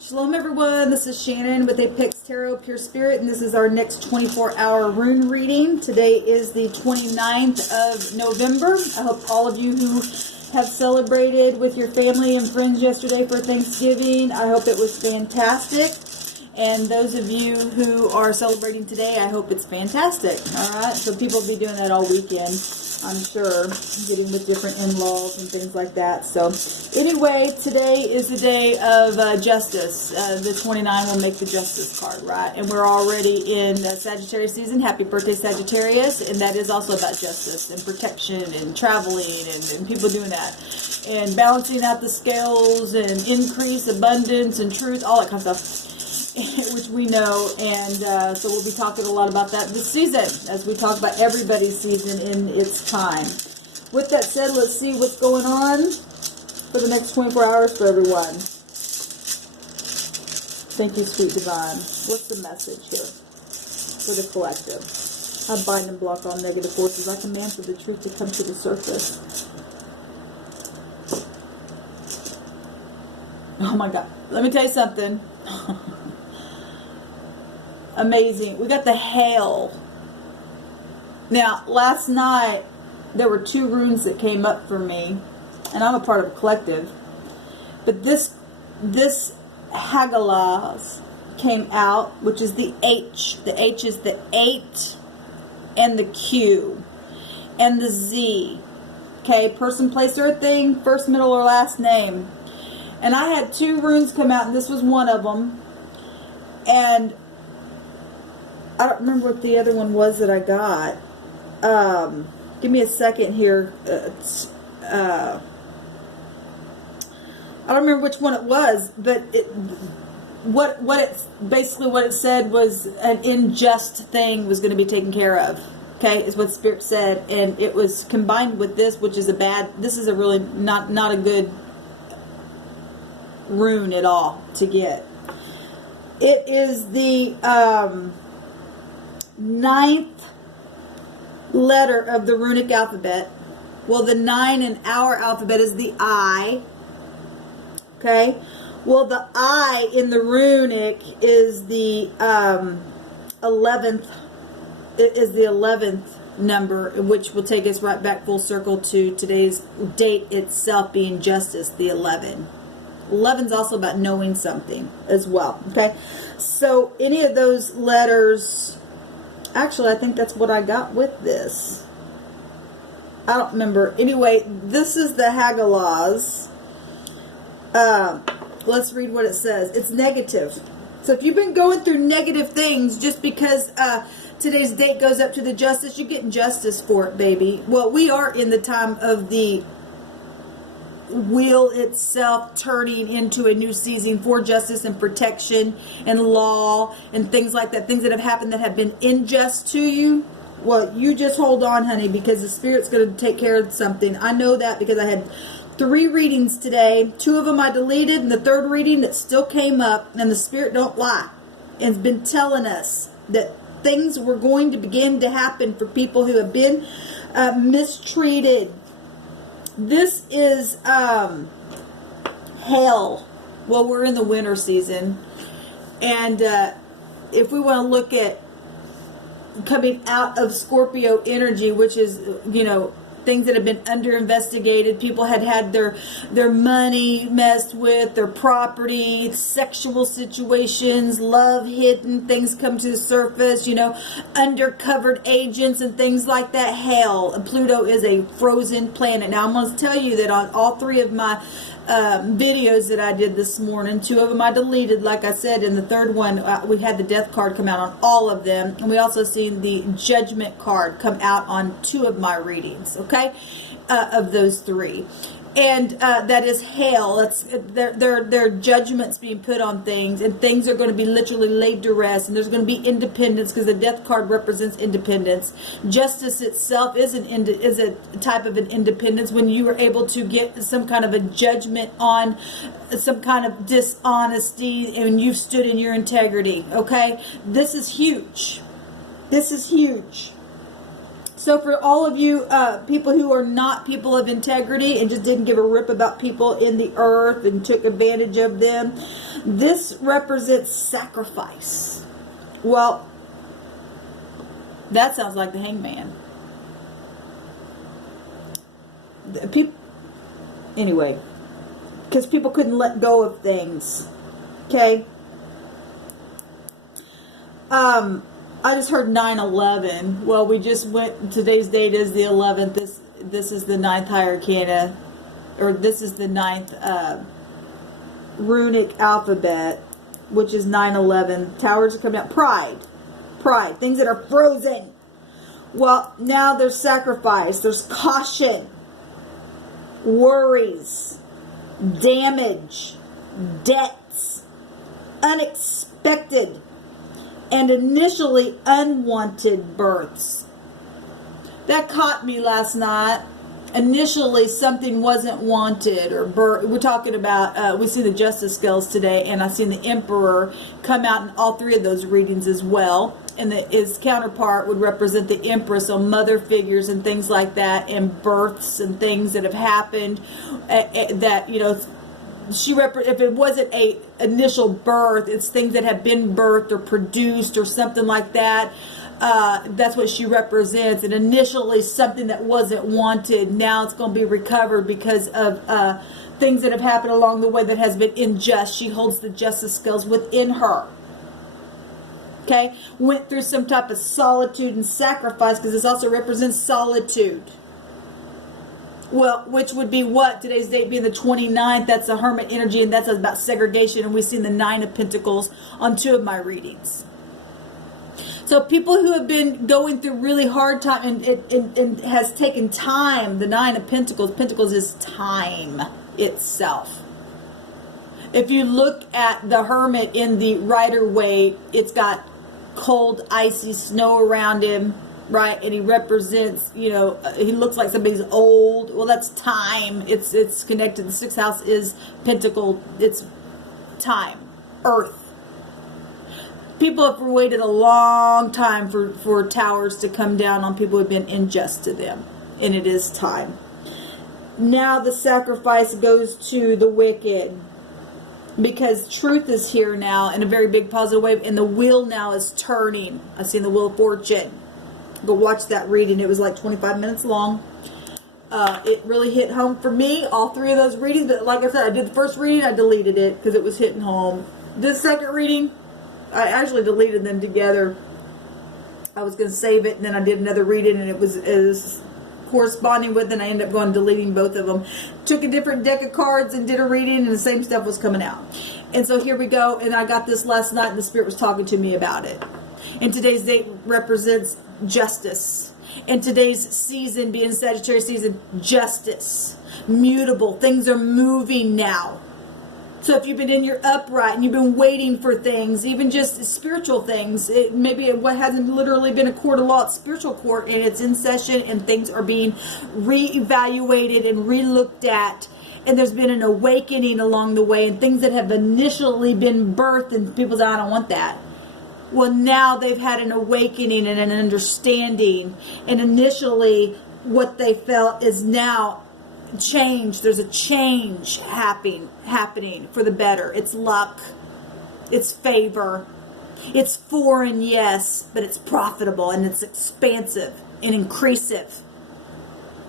Shalom everyone, this is Shannon with Apex Tarot Pure Spirit, and this is our next 24-hour rune reading. Today is the 29th of November. I hope all of you who have celebrated with your family and friends yesterday for Thanksgiving, I hope it was fantastic. And those of you who are celebrating today, I hope it's fantastic. Alright, so people will be doing that all weekend, I'm sure, getting with different in-laws and things like that. So anyway, today is the day of justice. The 29 will make the justice card, right? And we're already in Sagittarius season. Happy birthday, Sagittarius. And that is also about justice and protection and traveling and people doing that. And balancing out the scales and increase, abundance, and truth, all that kind of stuff. Which we know, and so we'll be talking a lot about that this season, as we talk about everybody's season in its time. With that said, let's see what's going on for the next 24 hours for everyone. Thank you, Sweet Divine. What's the message here for the collective? I bind and block all negative forces. I command for the truth to come to the surface. Oh my God. Let me tell you something. Amazing. We got the hail. Now, last night, there were two runes that came up for me, and I'm a part of a collective. But this Hagalaz came out, which is the H. The H is the 8, and the Q, and the Z. Okay, person, place, or thing, first, middle, or last name. And I had two runes come out, and this was one of them. And I don't remember what the other one was that I got. Give me a second here. I don't remember which one it was, but what it said was an unjust thing was going to be taken care of. Okay, is what Spirit said, and it was combined with this, which is a bad. This is a really not a good rune at all to get. It is the 9th letter of the runic alphabet. Well, the 9 in our alphabet is the I. Okay. Well, the I in the runic is the 11th. It is the 11th number, which will take us right back full circle to today's date itself being justice, the 11. 11 is also about knowing something as well. Okay, so any of those letters, actually I think that's what I got with this. I don't remember. Anyway, this is the Hagalaz. Let's read what it says. It's negative. So if you've been going through negative things just because today's date goes up to the justice, you're getting justice for it, baby. Well, we are in the time of the wheel itself turning into a new season for justice and protection and law and things like that, things that have happened that have been unjust to you. Well, you just hold on, honey, because the Spirit's going to take care of something. I know that because I had 3 readings today. 2 of them I deleted, and the 3rd reading that still came up, and the Spirit don't lie, and it's been telling us that things were going to begin to happen for people who have been mistreated. This is hell. Well, we're in the winter season. And if we want to look at coming out of Scorpio energy, which is, you know, things that have been under investigated, people had their money messed with, their property, sexual situations, love hidden, things come to the surface, you know, undercovered agents and things like that. Hell, Pluto is a frozen planet. Now I'm going to tell you that on all 3 of my videos that I did this morning, 2 of them I deleted, like I said, and the 3rd one we had the death card come out on all of them, and we also seen the judgment card come out on 2 of my readings, okay, of those 3. And that is hell. That's there are judgments being put on things, and things are going to be literally laid to rest, and there's going to be independence, because the death card represents independence. Justice itself is a type of an independence, when you are able to get some kind of a judgment on some kind of dishonesty and you've stood in your integrity. Okay, this is huge. This is huge. So for all of you people who are not people of integrity and just didn't give a rip about people in the earth and took advantage of them, This represents sacrifice. Well, that sounds like the Hangman. Anyway, because people couldn't let go of things. Okay. I just heard 9/11. Well, we just went. Today's date is the 11th. This is the 9th higher arcana, or this is the 9th runic alphabet, which is 9/11. Towers are coming out. Pride, things that are frozen. Well, now there's sacrifice. There's caution, worries, damage, debts, unexpected, and initially unwanted births. That caught me last night. Initially something wasn't wanted, or we're talking about, we see the justice scales today, and I've seen the emperor come out in all three of those readings as well. And his counterpart would represent the empress, so mother figures and things like that, and births and things that have happened that, you know, if it wasn't a initial birth, it's things that have been birthed or produced or something like that. That's what she represents. And initially something that wasn't wanted, now it's going to be recovered because of things that have happened along the way that has been unjust. She holds the justice scales within her. Okay, went through some type of solitude and sacrifice, because this also represents solitude. Well, which would be what? Today's date being the 29th. That's the Hermit energy, and that's about segregation. And we've seen the 9 of Pentacles on 2 of my readings. So people who have been going through really hard time, and it has taken time. The 9 of Pentacles. Pentacles is time itself. If you look at the Hermit in the Rider-Waite, it's got cold, icy snow around him, right? And he represents, you know, he looks like somebody's old. Well, that's time. It's connected. The 6th house is Pentacle. It's time, earth. People have waited a long time for towers to come down on people who have been unjust to them, and it is time. Now the sacrifice goes to the wicked, because truth is here now in a very big positive way, and the wheel now is turning. I've seen the Wheel of Fortune. Go watch that reading. It was like 25 minutes long. It really hit home for me, all 3 of those readings. But like I said, I did the first reading, I deleted it because it was hitting home. This second reading, I actually deleted them together. I was going to save it, and then I did another reading, and it was corresponding with, and I ended up going deleting both of them. Took a different deck of cards and did a reading, and the same stuff was coming out. And so here we go, and I got this last night, and the Spirit was talking to me about it. And today's date represents justice. And today's season, being Sagittarius season, justice. Mutable. Things are moving now. So if you've been in your upright and you've been waiting for things, even just spiritual things, maybe what hasn't literally been a court of law, it's spiritual court, and it's in session, and things are being reevaluated and relooked at, and there's been an awakening along the way, and things that have initially been birthed, and people say, I don't want that. Well, now they've had an awakening and an understanding, and initially what they felt is now change. There's a change happening for the better. It's luck, it's favor, it's foreign, yes, but it's profitable, and it's expansive and increasive.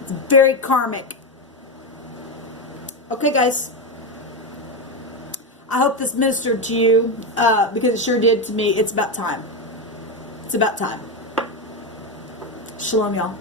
It's very karmic. Okay, guys, I hope this ministered to you, because it sure did to me. It's about time. It's about time. Shalom, y'all.